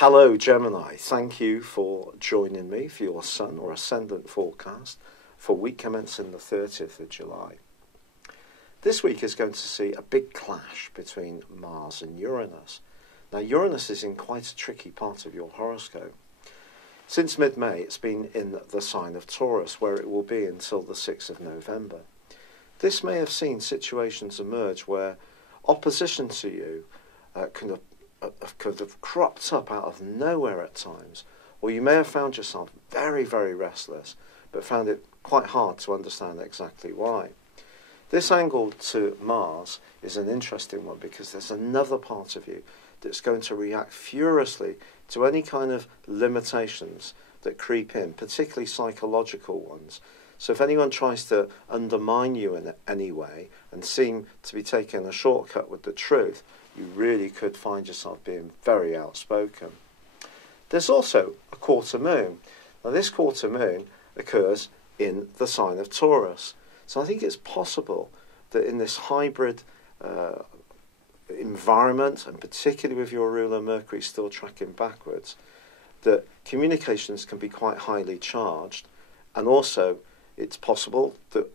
Hello Gemini, thank you for joining me for your Sun or Ascendant forecast for week commencing the 30th of July. This week is going to see a big clash between Mars and Uranus. Now Uranus is in quite a tricky part of your horoscope. Since mid-May it's been in the sign of Taurus, where it will be until the 6th of November. This may have seen situations emerge where opposition to you could have cropped up out of nowhere at times, or you may have found yourself very, very restless, but found it quite hard to understand exactly why. This angle to Mars is an interesting one because there's another part of you that's going to react furiously to any kind of limitations that creep in, particularly psychological ones. So if anyone tries to undermine you in any way and seem to be taking a shortcut with the truth, you really could find yourself being very outspoken. There's also a quarter moon. Now this quarter moon occurs in the sign of Taurus. So I think it's possible that in this hybrid environment, and particularly with your ruler Mercury still tracking backwards, that communications can be quite highly charged, and also it's possible that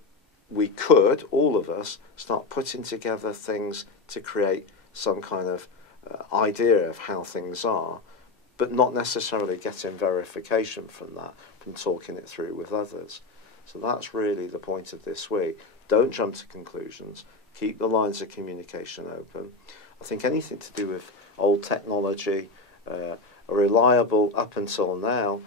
we could, all of us, start putting together things to create some kind of idea of how things are, but not necessarily getting verification from that, from talking it through with others. So that's really the point of this week. Don't jump to conclusions. Keep the lines of communication open. I think anything to do with old technology, a reliable, up until now,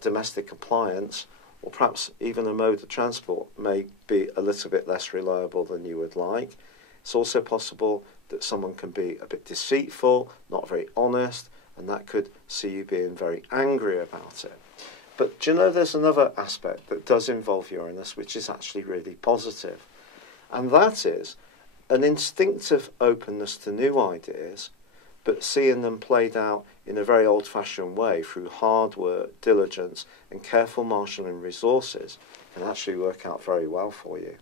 domestic appliance, or perhaps even a mode of transport may be a little bit less reliable than you would like. It's also possible that someone can be a bit deceitful, not very honest, and that could see you being very angry about it. But do you know there's another aspect that does involve Uranus, which is actually really positive, and that is an instinctive openness to new ideas, but seeing them played out in a very old-fashioned way through hard work, diligence, and careful marshalling resources can actually work out very well for you.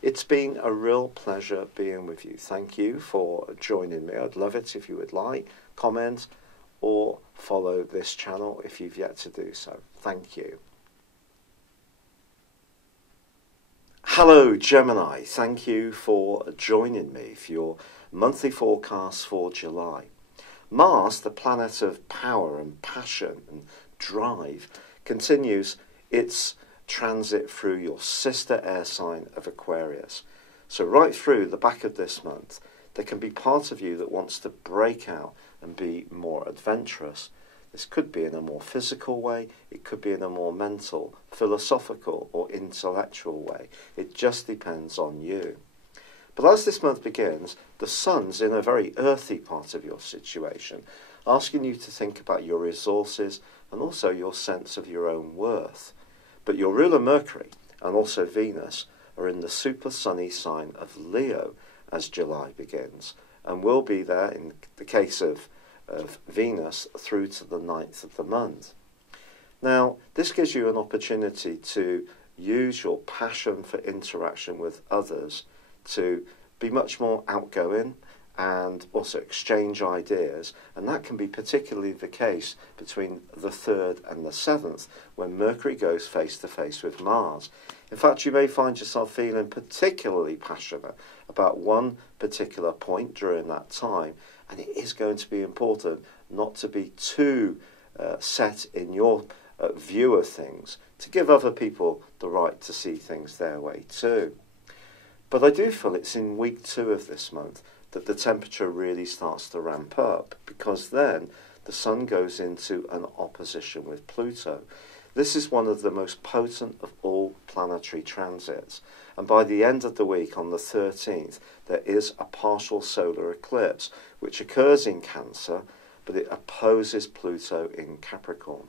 It's been a real pleasure being with you. Thank you for joining me. I'd love it if you would like, comment, or follow this channel if you've yet to do so. Thank you. Hello Gemini, thank you for joining me for your monthly forecast for July. Mars, the planet of power and passion and drive, continues its transit through your sister air sign of Aquarius. So right through the back of this month, there can be part of you that wants to break out and be more adventurous. This could be in a more physical way, it could be in a more mental, philosophical or intellectual way. It just depends on you. But as this month begins, the Sun's in a very earthy part of your situation, asking you to think about your resources and also your sense of your own worth. But your ruler Mercury and also Venus are in the super sunny sign of Leo as July begins, and will be there in the case of Venus through to the 9th of the month. Now, this gives you an opportunity to use your passion for interaction with others to be much more outgoing and also exchange ideas, and that can be particularly the case between the 3rd and the 7th when Mercury goes face to face with Mars. In fact, you may find yourself feeling particularly passionate about one particular point during that time, and it is going to be important not to be too set in your view of things, to give other people the right to see things their way too. But I do feel it's in week 2 of this month that the temperature really starts to ramp up, because then the Sun goes into an opposition with Pluto. This is one of the most potent of all planetary transits, and by the end of the week on the 13th there is a partial solar eclipse which occurs in Cancer, but it opposes Pluto in Capricorn.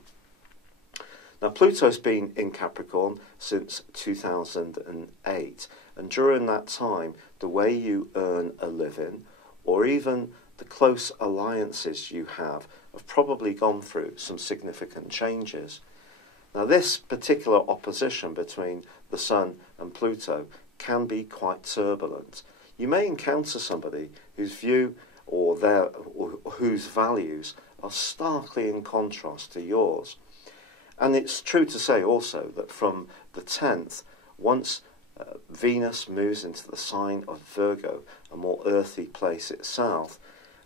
Now Pluto's been in Capricorn since 2008, and during that time the way you earn a living, or even the close alliances you have probably gone through some significant changes. Now this particular opposition between the Sun and Pluto can be quite turbulent. You may encounter somebody whose view or whose values are starkly in contrast to yours. And it's true to say also that from the 10th, once Venus moves into the sign of Virgo, a more earthy place itself,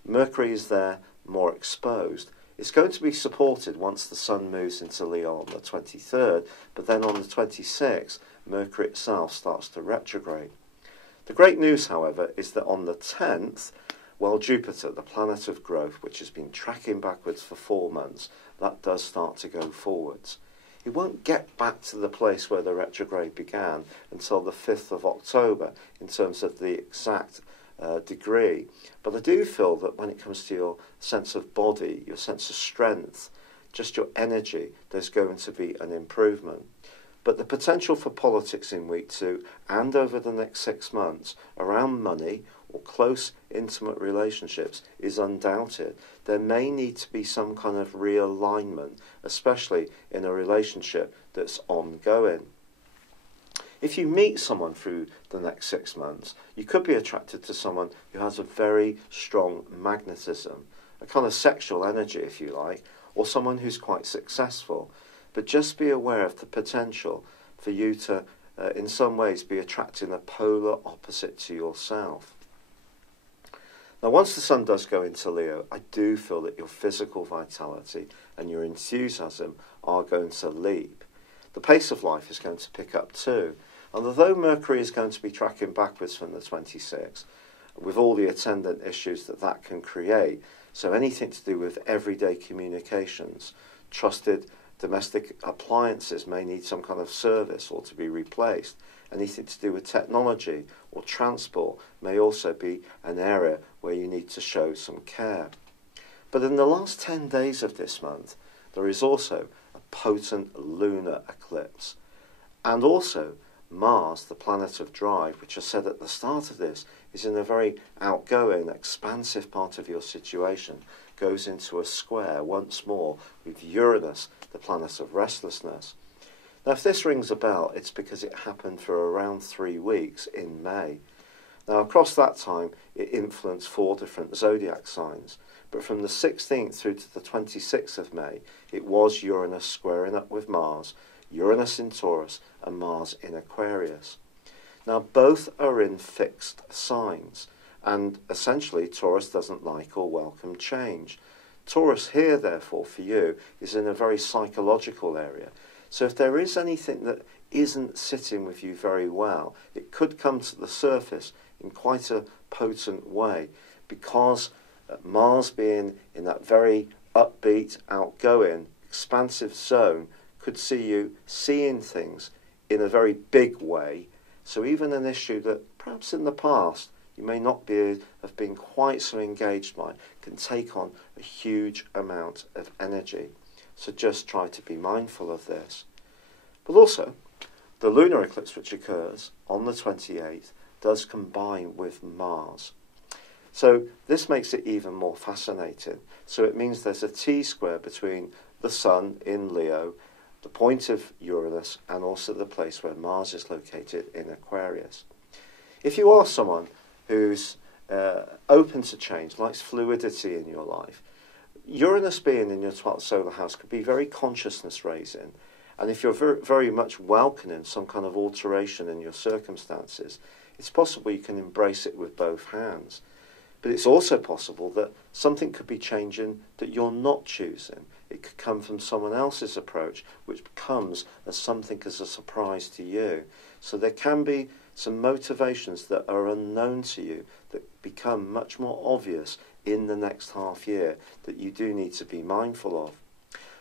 Mercury is there more exposed. It's going to be supported once the Sun moves into Leo on the 23rd, but then on the 26th, Mercury itself starts to retrograde. The great news, however, is that on the 10th, well, Jupiter, the planet of growth, which has been tracking backwards for 4 months, that does start to go forwards. It won't get back to the place where the retrograde began until the 5th of October in terms of the exact degree. But I do feel that when it comes to your sense of body, your sense of strength, just your energy, there's going to be an improvement. But the potential for politics in week 2 and over the next 6 months around money or close, intimate relationships is undoubted. There may need to be some kind of realignment, especially in a relationship that's ongoing. If you meet someone through the next 6 months, you could be attracted to someone who has a very strong magnetism, a kind of sexual energy, if you like, or someone who's quite successful. But just be aware of the potential for you to, in some ways, be attracting a polar opposite to yourself. Now, once the Sun does go into Leo, I do feel that your physical vitality and your enthusiasm are going to leap. The pace of life is going to pick up too. And although Mercury is going to be tracking backwards from the 26th, with all the attendant issues that that can create, so anything to do with everyday communications, trusted domestic appliances may need some kind of service or to be replaced. Anything to do with technology or transport may also be an area where you need to show some care. But in the last 10 days of this month, there is also a potent lunar eclipse. And also Mars, the planet of drive, which I said at the start of this, is in a very outgoing, expansive part of your situation, goes into a square once more with Uranus, the planet of restlessness. Now, if this rings a bell, it's because it happened for around 3 weeks in May. Now, across that time, it influenced 4 different zodiac signs. But from the 16th through to the 26th of May, it was Uranus squaring up with Mars, Uranus in Taurus and Mars in Aquarius. Now, both are in fixed signs, and essentially Taurus doesn't like or welcome change. Taurus here, therefore, for you, is in a very psychological area. So if there is anything that isn't sitting with you very well, it could come to the surface in quite a potent way, because Mars being in that very upbeat, outgoing, expansive zone could see you seeing things in a very big way. So even an issue that perhaps in the past you may not have been quite so engaged by can take on a huge amount of energy. So just try to be mindful of this. But also, the lunar eclipse which occurs on the 28th does combine with Mars. So this makes it even more fascinating. So it means there's a T-square between the Sun in Leo, the point of Uranus, and also the place where Mars is located in Aquarius. If you are someone who's open to change, likes fluidity in your life, Uranus being in your 12th solar house could be very consciousness raising. And if you're very, very much welcoming some kind of alteration in your circumstances, it's possible you can embrace it with both hands. But it's also possible that something could be changing that you're not choosing. It could come from someone else's approach, which comes as something as a surprise to you. So there can be some motivations that are unknown to you that become much more obvious in the next half year that you do need to be mindful of.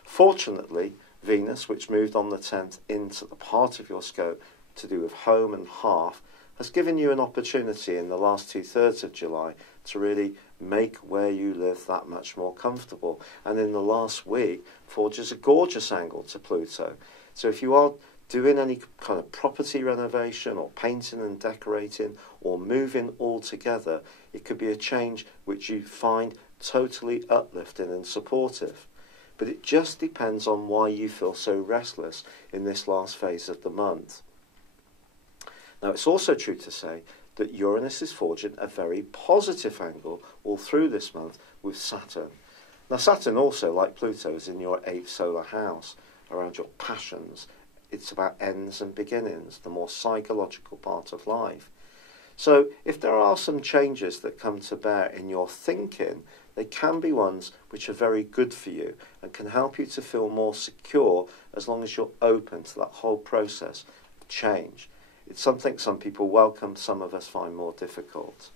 Fortunately, Venus, which moved on the 10th into the part of your scope to do with home and hearth, has given you an opportunity in the last 2/3 of July to really make where you live that much more comfortable. And in the last week, forges a gorgeous angle to Pluto. So if you are doing any kind of property renovation or painting and decorating or moving altogether, it could be a change which you find totally uplifting and supportive. But it just depends on why you feel so restless in this last phase of the month. Now, it's also true to say that Uranus is forging a very positive angle all through this month with Saturn. Now Saturn also, like Pluto, is in your 8th solar house, around your passions. It's about ends and beginnings, the more psychological part of life. So if there are some changes that come to bear in your thinking, they can be ones which are very good for you and can help you to feel more secure as long as you're open to that whole process of change. It's something some people welcome, some of us find more difficult.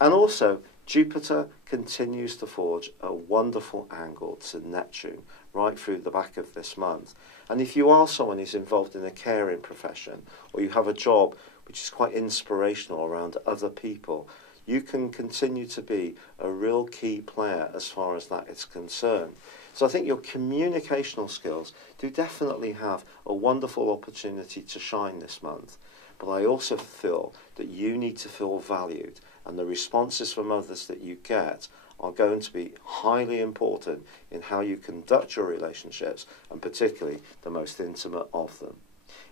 And also, Jupiter continues to forge a wonderful angle to Neptune right through the back of this month. And if you are someone who's involved in a caring profession, or you have a job which is quite inspirational around other people, you can continue to be a real key player as far as that is concerned. So I think your communicational skills do definitely have a wonderful opportunity to shine this month. But I also feel that you need to feel valued, and the responses from others that you get are going to be highly important in how you conduct your relationships, and particularly the most intimate of them.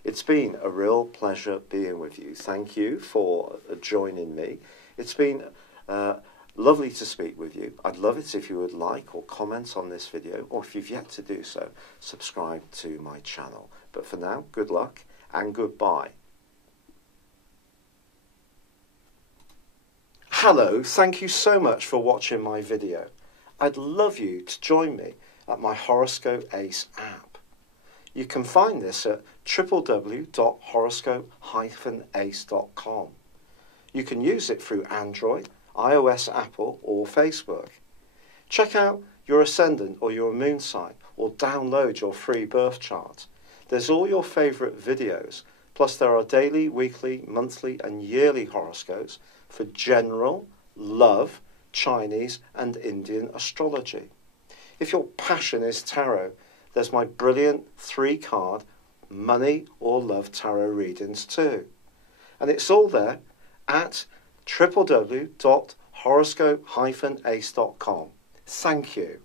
It's been a real pleasure being with you. Thank you for joining me. It's been lovely to speak with you. I'd love it if you would like or comment on this video, or if you've yet to do so, subscribe to my channel. But for now, good luck and goodbye. Hello, thank you so much for watching my video. I'd love you to join me at my Horoscope Ace app. You can find this at www.horoscope-ace.com. You can use it through Android, iOS, Apple or Facebook. Check out your ascendant or your moon sign, or download your free birth chart. There's all your favourite videos, plus there are daily, weekly, monthly and yearly horoscopes for general, love, Chinese and Indian astrology. If your passion is tarot, there's my brilliant 3-card money or love tarot readings too. And it's all there at www.horoscope-ace.com. Thank you.